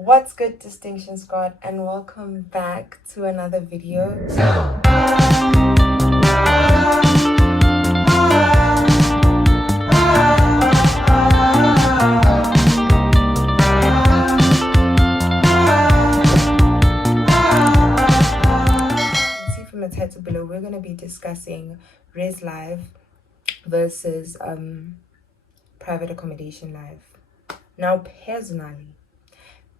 What's good, Distinction Squad, and welcome back to another video. See from the title below, we're going to be discussing res life versus private accommodation life. Now,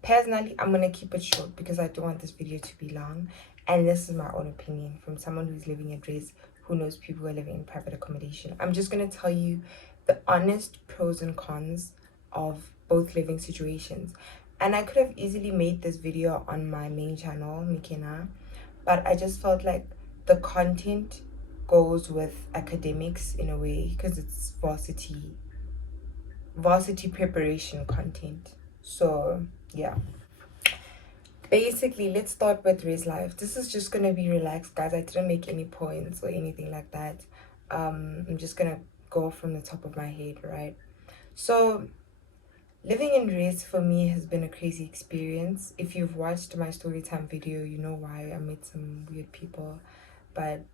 personally, I'm going to keep it short because I don't want this video to be long, and this is my own opinion from someone who's living in res, who knows people who are living in private accommodation. I'm just going to tell you the honest pros and cons of both living situations. And I could have easily made this video on my main channel, Mikena, but I just felt like the content goes with academics in a way because it's varsity preparation content. So yeah, basically, let's start with res life. This is just gonna be relaxed, guys. I didn't make any points or anything like that. I'm just gonna go from the top of my head, right? So living in res for me has been a crazy experience. If you've watched my story time video, you know why I met some weird people, but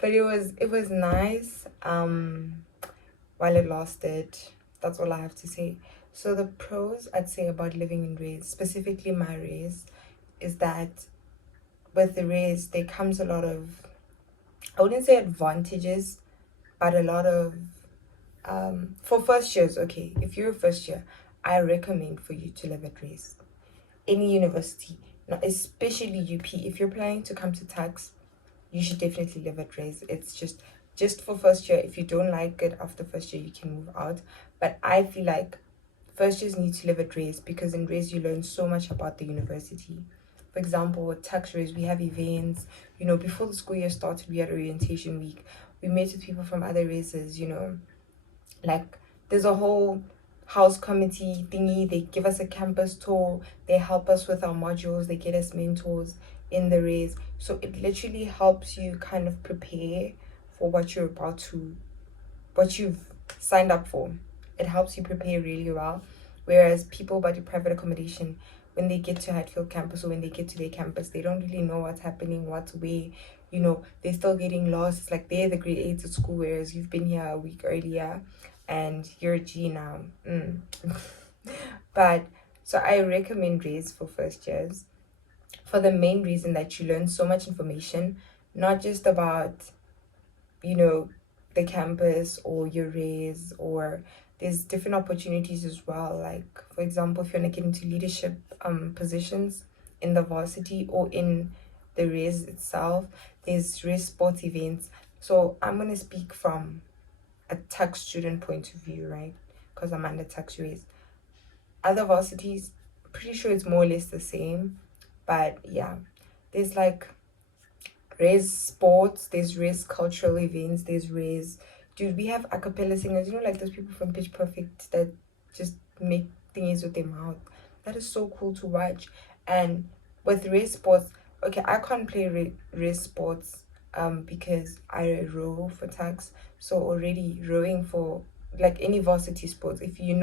it was nice while it lasted. That's all I have to say. So the pros I'd say about living in res, specifically my res, is that with the res there comes a lot of, I wouldn't say advantages, but a lot of for first years. Okay, if you're a first year, I recommend for you to live at res. Any university, not especially UP. If you're planning to come to tax, you should definitely live at res. It's just for first year. If you don't like it after first year, you can move out. But I feel like first years need to live at res because in res you learn so much about the university. For example, with tax res, we have events. Before the school year started, we had orientation week. We met with people from other races. Like there's a whole house committee thingy. They give us a campus tour. They help us with our modules. They get us mentors in the res. So it literally helps you kind of prepare for what you've signed up for. It helps you prepare really well. Whereas people by the private accommodation, when they get to Hatfield campus or when they get to their campus, they don't really know what's happening, what's where. They're still getting lost. It's like they're the grade 8s at school, whereas you've been here a week earlier and you're a G now. But so I recommend res for first years for the main reason that you learn so much information, not just about the campus or your res, or there's different opportunities as well. Like for example, if you want to get into leadership positions in the varsity or in the res itself, there's res sports events. So I'm going to speak from a tax student point of view, right? Because I'm under tax res. Other varsities, pretty sure it's more or less the same, but yeah, there's like res sports, there's res cultural events, there's res, dude, we have a cappella singers, like those people from Pitch Perfect that just make thingies with their mouth. That is so cool to watch. And with res sports, okay, I can't play res sports because I row for tax. So already rowing for like any varsity sports, if you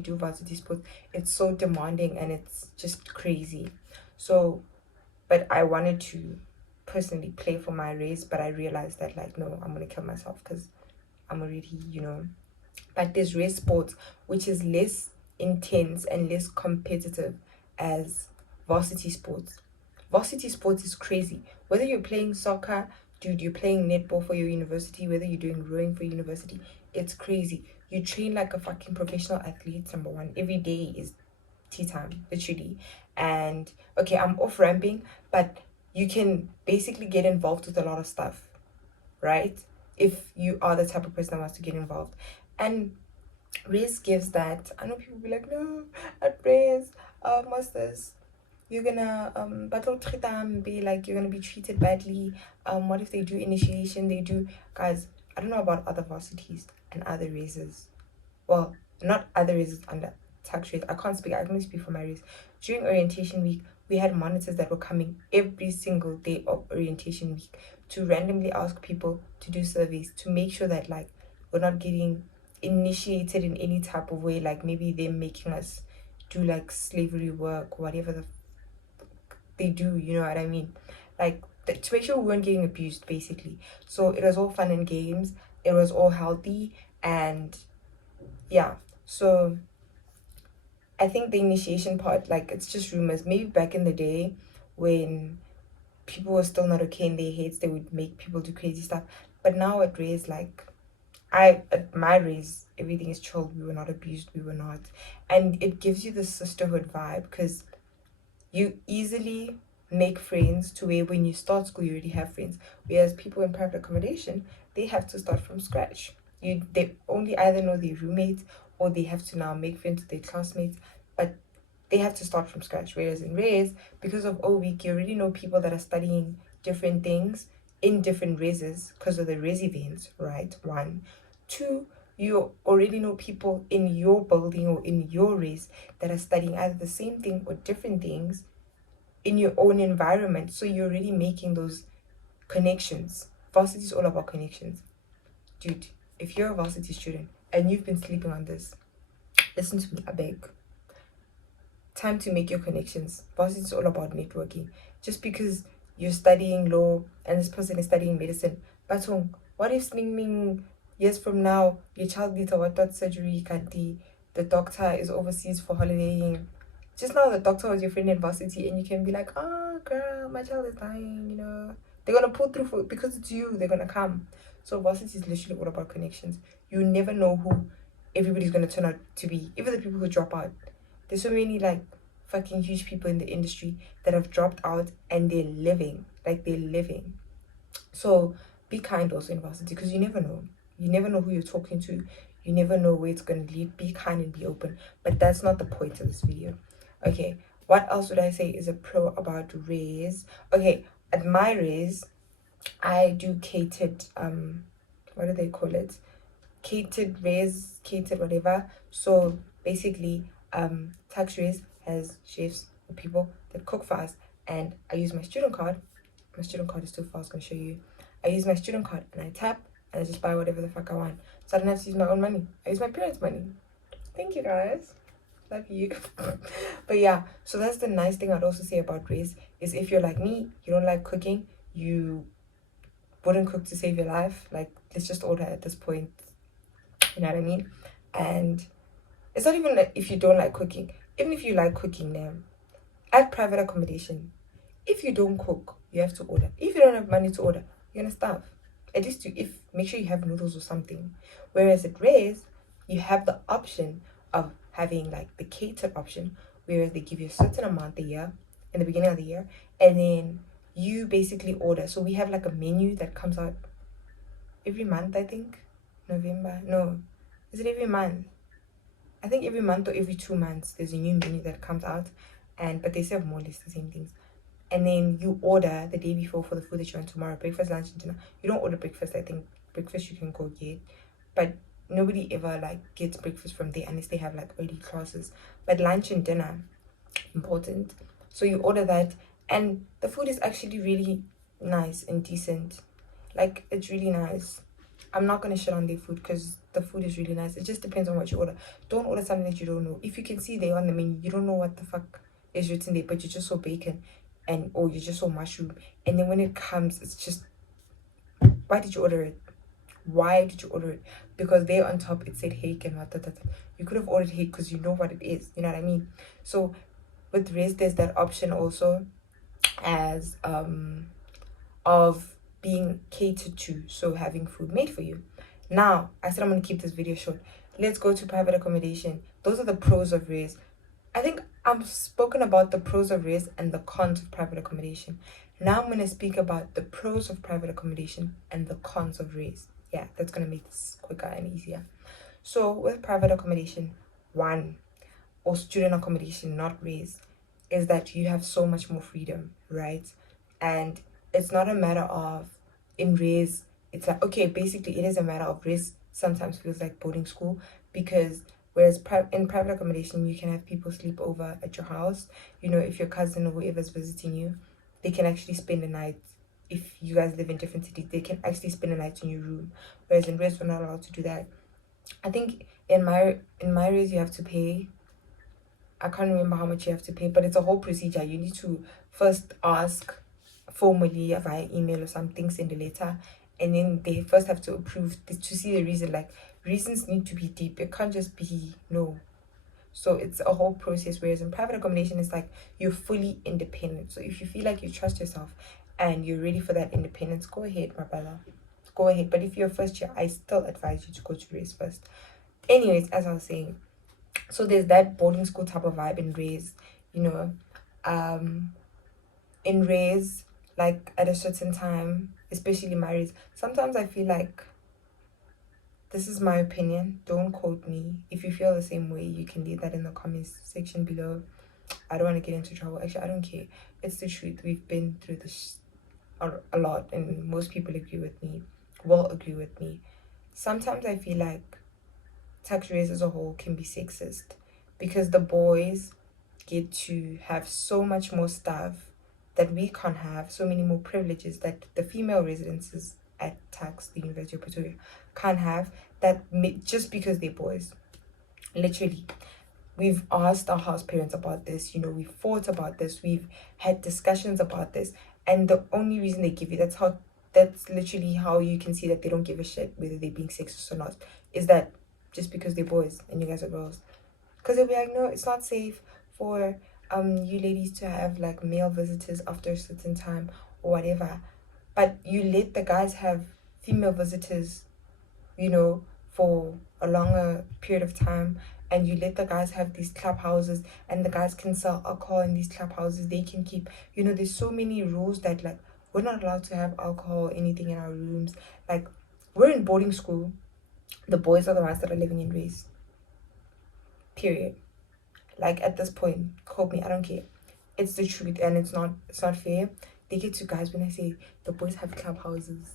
do varsity sports, it's so demanding and it's just crazy. So but I wanted to personally play for my race, but I realized that like no, I'm gonna kill myself because I'm already but there's race sports which is less intense and less competitive as varsity sports. Varsity sports is crazy. Whether you're playing soccer, dude, you're playing netball for your university, whether you're doing rowing for university, it's crazy. You train like a fucking professional athlete. Number one, every day is tea time, literally. And okay, I'm off ramping, but you can basically get involved with a lot of stuff, right? If you are the type of person that wants to get involved. And res gives that. I know people be like, no, at res, what's this? You're gonna battle be like you're gonna be treated badly. What if they do initiation? They do, guys. I don't know about other varsities and other races. Well, not other races under tax race. I can't speak. I can only speak for my race. During orientation week, we had monitors that were coming every single day of orientation week to randomly ask people to do surveys to make sure that like we're not getting initiated in any type of way, like maybe they're making us do like slavery work, whatever they do, you know what I mean? Like to make sure we weren't getting abused, basically. So it was all fun and games. It was all healthy, and yeah. So I think the initiation part, like it's just rumors. Maybe back in the day, when people were still not okay in their heads, they would make people do crazy stuff. But now at Raise, like at my Raise, everything is chilled. We were not abused. We were not, and it gives you the sisterhood vibe because you easily make friends to where when you start school you already have friends, whereas people in private accommodation, they have to start from scratch. They only either know their roommates, or they have to now make friends with their classmates, but they have to start from scratch. Whereas in Rays, because of O Week, you already know people that are studying different things in different Raises because of the Raise events, right? One. Two, you already know people in your building or in your race that are studying either the same thing or different things in your own environment. So you're already making those connections. Varsity is all about connections. Dude, if you're a varsity student and you've been sleeping on this, listen to me, I beg. Time to make your connections. Varsity is all about networking. Just because you're studying law and this person is studying medicine, but what if Ming years from now your child needs a what surgery, Kanti, the doctor is overseas for holidaying? Just now the doctor was your friend in varsity and you can be like, oh girl, my child is dying, you know. They're gonna pull through for because it's you, they're gonna come. So varsity is literally all about connections. You never know who everybody's gonna turn out to be, even the people who drop out. There's so many like fucking huge people in the industry that have dropped out and they're living. Like they're living. So be kind also in varsity because you never know. You never know who you're talking to. You never know where it's gonna lead. Be kind and be open. But that's not the point of this video. Okay, what else would I say is a pro about Raise? Okay, at my Raise, I do catered what do they call it? Catered Raise, catered whatever. So basically, tax Raise has chefs or people that cook for us, and I use my student card. My student card is too far, I was gonna show you. I use my student card and I tap and I just buy whatever the fuck I want. So I don't have to use my own money. I use my parents' money. Thank you guys. Love you. But yeah, so that's the nice thing I'd also say about Raise is if you're like me, you don't like cooking, you wouldn't cook to save your life. Like let's just order at this point. You know what I mean? And it's not even like if you don't like cooking. Even if you like cooking now, at private accommodation, if you don't cook, you have to order. If you don't have money to order, you're gonna starve. At least make sure you have noodles or something. Whereas at Raise, you have the option of having like the catered option, whereas they give you a certain amount a year in the beginning of the year, and then you basically order. So we have like a menu that comes out every month, I think. November. No. Is it every month? I think every month or every 2 months there's a new menu that comes out, and but they serve more or less the same things. And then you order the day before for the food that you want tomorrow, breakfast, lunch, and dinner. You don't order breakfast. I think breakfast you can go get, but nobody ever like gets breakfast from there unless they have like early classes. But lunch and dinner, important. So you order that, and the food is actually really nice and decent. Like it's really nice. I'm not gonna shit on their food because the food is really nice. It just depends on what you order. Don't order something that you don't know. If you can see there on the menu, you don't know what the fuck is written there, but you just saw bacon and or you just saw mushroom, and then when it comes, it's just, why did you order it? Why did you order it? Because there on top it said hake and what. You could have ordered hake because you know what it is. You know what I mean? So with Raise, there's that option also as of being catered to, so having food made for you. Now I said I'm going to keep this video short. Let's go to private accommodation. Those are the pros of Raise. I think I've spoken about the pros of Raise and the cons of private accommodation. Now I'm going to speak about the pros of private accommodation and the cons of Raise. Yeah, that's going to make this quicker and easier. So with private accommodation, one, or student accommodation, not Raise, is that you have so much more freedom, right? And it's not a matter of in Raise, it's like, okay, basically it is a matter of Raise sometimes feels like boarding school, because whereas in private accommodation you can have people sleep over at your house. You know, if your cousin or whoever's visiting you, they can actually spend the night. If you guys live in different cities, they can actually spend the night in your room, whereas in Raise we're not allowed to do that. I think in my Raise you have to pay I can't remember how much you have to pay, but it's a whole procedure. You need to first ask formally via email or something, send a letter, and then they first have to approve to see the reason. Like, reasons need to be deep. It can't just be no. So it's a whole process. Whereas in private accommodation, it's like you're fully independent. So if you feel like you trust yourself and you're ready for that independence, go ahead, my brother. Go ahead. But if you're first year, I still advise you to go to race first. Anyways, as I was saying, so there's that boarding school type of vibe in race, you know. In race, like at a certain time, especially my race, sometimes I feel like, this is my opinion, don't quote me. If you feel the same way, you can leave that in the comments section below. I don't want to get into trouble. Actually, I don't care. It's the truth. We've been through this a lot, and most people agree with me, will agree with me. Sometimes I feel like tax race as a whole can be sexist, because the boys get to have so much more stuff that we can't have, so many more privileges that the female residences at tax, the University of Pretoria, can't have, that just because they're boys. Literally, we've asked our house parents about this, you know, we've fought about this, we've had discussions about this, and the only reason they give you, that's literally how you can see that they don't give a shit whether they're being sexist or not, is that just because they're boys and you guys are girls. Because they'll be like, no, it's not safe for you ladies to have like male visitors after a certain time or whatever, but you let the guys have female visitors, you know, for a longer period of time, and you let the guys have these clubhouses, and the guys can sell alcohol in these clubhouses. They can keep, you know, there's so many rules that, like, we're not allowed to have alcohol, anything in our rooms. Like, we're in boarding school. The boys are the ones that are living in race. Period. Like, at this point, quote me, I don't care. It's the truth, and it's not fair. They get to guys when I say the boys have clubhouses,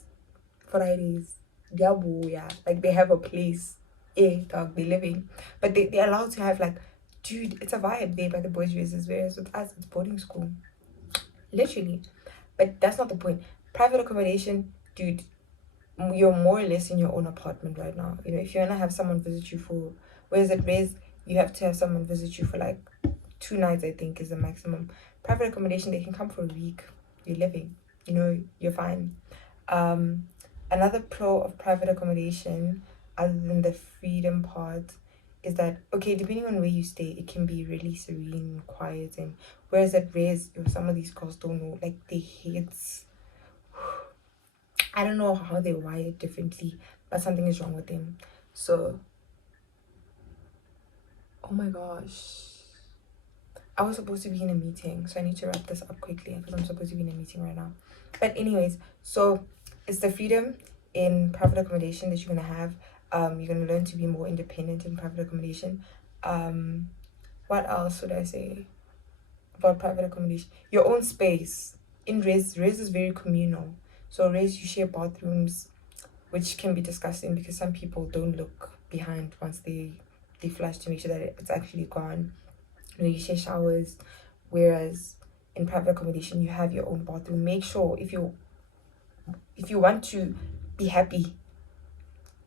Fridays, yeah, like they have a place, dog, they're living, but they're allowed to have, like, dude, it's a vibe there by the boys' races, whereas with us it's boarding school, literally. But that's not the point. Private accommodation, dude, you're more or less in your own apartment right now. You know, if you want to have someone visit you for, whereas at race you have to have someone visit you for like 2 nights, I think, is the maximum. Private accommodation, they can come for a week. You're living, you know, you're fine. Another pro of private accommodation, other than the freedom part, is that, okay, depending on where you stay, it can be really serene, quiet, and whereas at race, some of these girls don't know, like, they hate, I don't know how they're wired differently, but something is wrong with them. So, oh my gosh, I was supposed to be in a meeting, so I need to wrap this up quickly because I'm supposed to be in a meeting right now. But anyways, so it's the freedom in private accommodation that you're gonna have. You're gonna learn to be more independent in private accommodation. What else would I say about private accommodation? Your own space. In res is very communal. So res, you share bathrooms, which can be disgusting because some people don't look behind once they flush to make sure that it's actually gone. You know, you share showers, whereas in private accommodation you have your own bathroom. Make sure, if you want to be happy,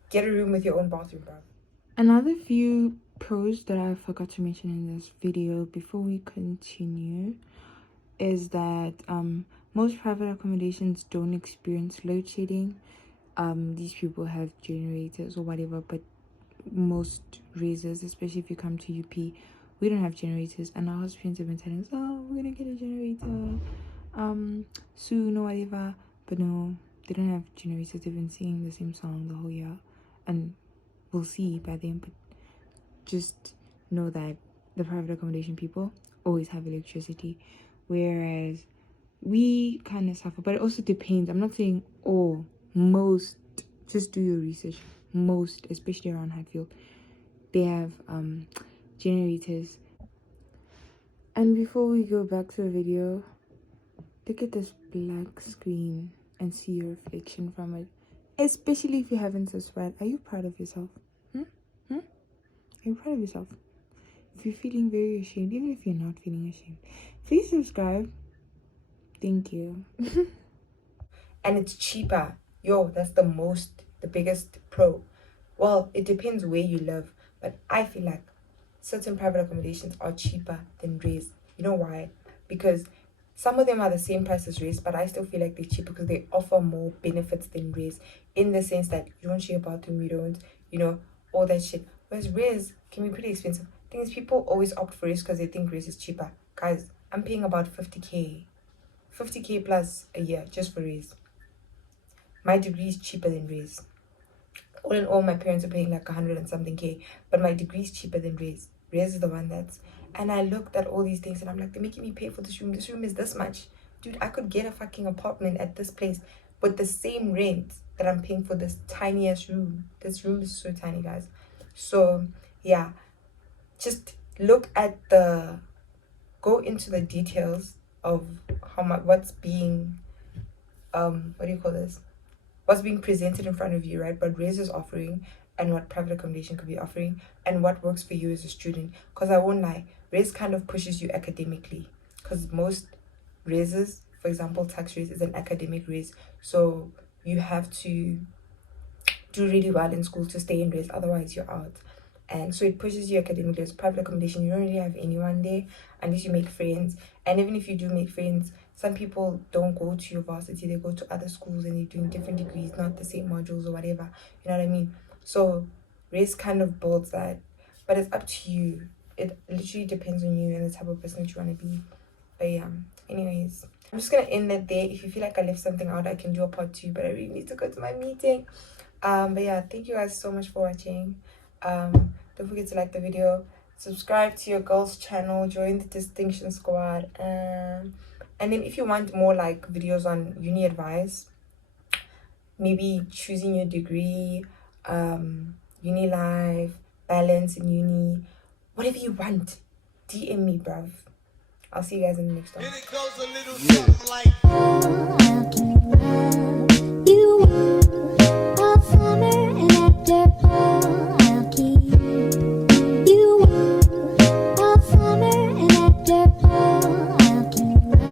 get a room with your own bathroom, bro. Another few pros that I forgot to mention in this video before we continue is that most private accommodations don't experience load shedding. These people have generators or whatever, but most raisers, especially if you come to UP, we don't have generators, and our husbands have been telling us, oh, we're gonna get a generator soon or whatever, but no, they don't have generators. They've been singing the same song the whole year, and we'll see by then. But just know that the private accommodation people always have electricity, whereas we kind of suffer. But it also depends. I'm not saying all, most, just do your research. Most, especially around Hatfield, they have generators. And before we go back to the video, look at this black screen and see your reflection from it, especially if you haven't subscribed. Are you proud of yourself? Are you proud of yourself? If you're feeling very ashamed, even if you're not feeling ashamed, please subscribe. Thank you. And it's cheaper. Yo, that's the biggest pro. Well, it depends where you live, but I feel like certain private accommodations are cheaper than raise. You know why? Because some of them are the same price as raise, but I still feel like they're cheaper because they offer more benefits than raise, in the sense that you don't share a bathroom, you don't, all that shit. Whereas raise can be pretty expensive. Thing is, people always opt for raise because they think raise is cheaper. Guys, I'm paying about 50k plus a year just for raise. My degree is cheaper than raise. All in all, my parents are paying like 100 and something k, but my degree is cheaper than raise. Raise is the one that's. And I looked at all these things and I'm like, they're making me pay for this room. This room is this much. Dude, I could get a fucking apartment at this place with the same rent that I'm paying for this tiniest room. This room is so tiny, guys. So yeah, just look at go into the details of how much, what's being, what do you call this? What's being presented in front of you, right? But Raise is offering, and what private accommodation could be offering, and what works for you as a student. Because I won't lie, Raise kind of pushes you academically. Because most raises, for example, tax raise is an academic raise. So you have to do really well in school to stay in raise, otherwise you're out. And so it pushes you academically. As private accommodation, you don't really have anyone there unless you make friends. And even if you do make friends, some people don't go to your varsity, they go to other schools and they're doing different degrees, not the same modules or whatever. You know what I mean? So race kind of builds that. But it's up to you. It literally depends on you and the type of person that you want to be. But yeah, anyways, I'm just gonna end that there. If you feel like I left something out, I can do a part 2, but I really need to go to my meeting. But yeah, thank you guys so much for watching. Don't forget to like the video, subscribe to your girls channel, join the distinction squad, and then if you want more like videos on uni advice, maybe choosing your degree, uni life, balance in uni, whatever you want, DM me, bruv. I'll see you guys in the next one.